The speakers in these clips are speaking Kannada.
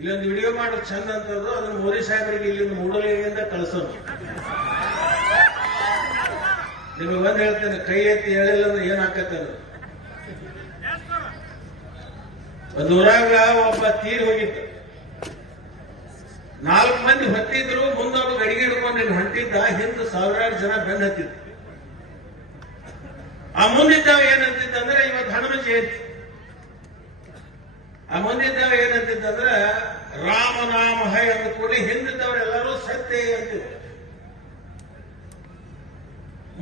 ಇಲ್ಲೊಂದು ವಿಡಿಯೋ ಮಾಡೋದು ಚಂದ ಅಂತದ್ದು, ಅದನ್ನ ಮೋದಿ ಸಾಹೇಬರಿಗೆ ಇಲ್ಲಿಂದ ಮೂಡಲಿಗೆಯಿಂದ ಕಳಿಸೋದು. ನಿಮಗೆ ಬಂದು ಹೇಳ್ತೇನೆ, ಕೈ ಎತ್ತಿ ಹೇಳಿಲ್ಲ ಅಂದ್ರೆ ಏನ್ ಆಕತ್ತೆ ಅದು. ಒಂದು ಊರಾಗ ಒಬ್ಬ ತೀರ್ ಹೋಗಿತ್ತು, 4 ಮಂದಿ ಹೊತ್ತಿದ್ರು, ಮುಂದೊಂದು ಗಡಿಗೆ ಹಿಡ್ಕೊಂಡು ಹೊಂಟಿದ್ದ, ಹಿಂದೆ ಸಾವಿರಾರು ಜನ ಬೆನ್ನು ಹತ್ತಿದ್ರು. ಆ ಮುಂದಿದ್ದಾವ ಏನಂತಿದ್ದಂದ್ರೆ ಇವತ್ತು ಹನುಮ ಜಯಂತಿ. ಆ ಮುಂದಿದ್ದಾವ ಏನಂತಿದ್ದಂದ್ರೆ ರಾಮನಾಮ ಹೈ ಅಂದ ಕೂಡಲೇ ಹಿಂದಿದ್ದವರೆಲ್ಲರೂ ಸತ್ಯ ಅಂತಿದ್ರು.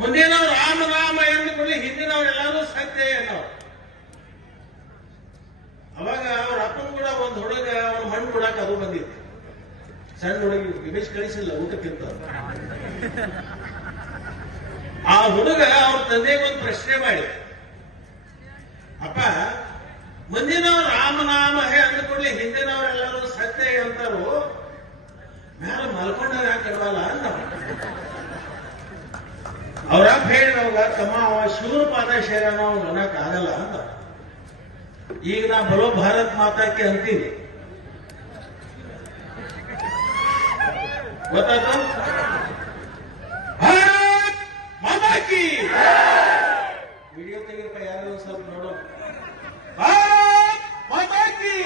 ಮುಂದಿನವ್ರು ರಾಮನಾಮ ಎಂದ ಕೂಡಲೇ ಹಿಂದಿನವರೆಲ್ಲರೂ ಸತ್ಯ ಅನ್ನೋರು. ಅವಾಗ ಅವ್ರ ಅಪ್ಪನ ಕೂಡ ಒಂದು ಹುಡುಗ ಅವನ ಮಣ್ಣು ಕೊಡಕ್ಕೆ ಅದು ಬಂದಿತ್ತು. ಸಣ್ಣ ಹುಡುಗಿ ವಿಮೇಶ್ ಕಳಿಸಿಲ್ಲ ಊಟಕ್ಕಿಂತ. ಆ ಹುಡುಗ ಅವ್ರ ತಂದೆಗೆ ಒಂದು ಪ್ರಶ್ನೆ ಮಾಡಿ, ಅಪ್ಪ ಮುಂದಿನವ್ರು ರಾಮನಾಮ ಹೇ ಅಂದ ಕೂಡಲೇ ಹಿಂದಿನವರೆಲ್ಲರೂ ಸತ್ಯ ಅಂತಾರು, ಮೇಲೆ ಮಲ್ಕೊಂಡಾಗ ಯಾಕೆ ಕಡವಲ್ಲ ಅಂತ. ಅವ್ರಪ್ಪ ಹೇಳಿದವಾಗ, ತಮ್ಮ ಅವ ಶಿವನ ಪಾದ ಶೇರನ ಅವ್ನು ಅನ್ನಕ್ ಆಗಲ್ಲ ಅಂತ. ಈಗ ನಾ ಬಲೋ ಭಾರತ್ ಮಾತಾಕ್ಕೆ ಅಂತೀವಿ, ಗೊತ್ತಾಯ್ತು? ಭಾರತ್ ಮಾತಾಕಿ ವಿಡಿಯೋ ತೆಗಿರಪ್ಪ, ಯಾರು ಸ್ವಲ್ಪ ನೋಡೋ. ಭಾರತ್ ಮಾತಾಕಿ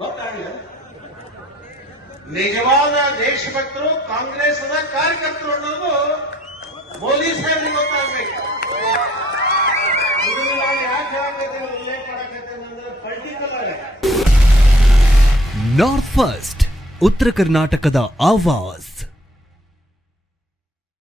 ಗೊತ್ತಾಗಲಿಲ್ಲ. ನಿಜವಾದ ದೇಶಭಕ್ತರು ಕಾಂಗ್ರೆಸ್ನ ಕಾರ್ಯಕರ್ತರು ಅನ್ನೋದು ಮೋದಿ ಸಾಹೇಬ್ರಿಗೆ ಗೊತ್ತಾಗಬೇಕು. ಇದು ನಾವು ಯಾಕೆ ಹೇಳಕತ್ತೇವೆ, ಉಲ್ಲೇಖ ಮಾಡಕತ್ತೇವೆ ಅಂದ್ರೆ ಪೊಲಿಟಿಕಲ್ ಆಗ. ನಾರ್ತ್ ಫಸ್ಟ್ ಉತ್ತರ ಕರ್ನಾಟಕದ ಆವಾಜ್.